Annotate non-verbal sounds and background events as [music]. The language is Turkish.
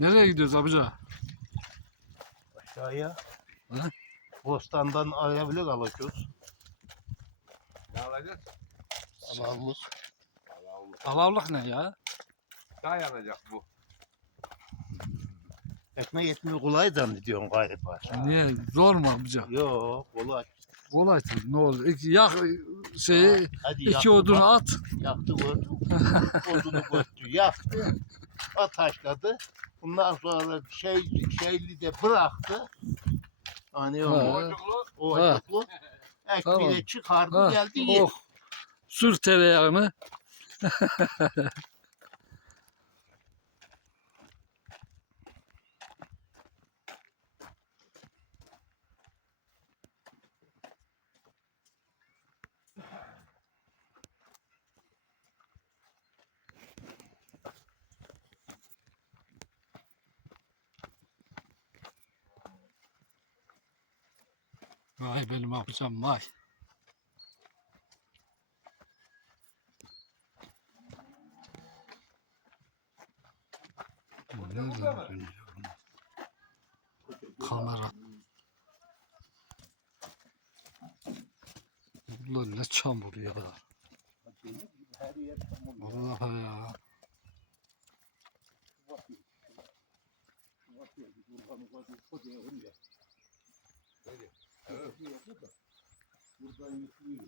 Nereye gidiyoruz amca? Aşağıya. Hı? Bostandan alevli alacağız. Ne alacağız? Alavımız. Allah'ım. Alavlık ne ya? Daha yanacak bu. Ekmek etmiyor kolay zannediyorsun galiba. Niye? Zor mu amca? Yok kolay. Kolay tabii ne olur. İki, yak şeyi Hadi iki odunu bak. at. Yaktı gördün mü? Odunu götürdü. Yaktı. [laughs] Ataşladı. Bundan sonra şey şeyli de bıraktı. Hani Ha. o Boncuklu. o Ha. Ekmeği Tamam. çıkardı Ha, geldi oh. Sür tereyağını. [laughs] Vay benim yapacağım vay. Nereden? Kamera. Ulan ne çamur ya. Vallahi ya. Evet, burada. Buradan yüklüyor.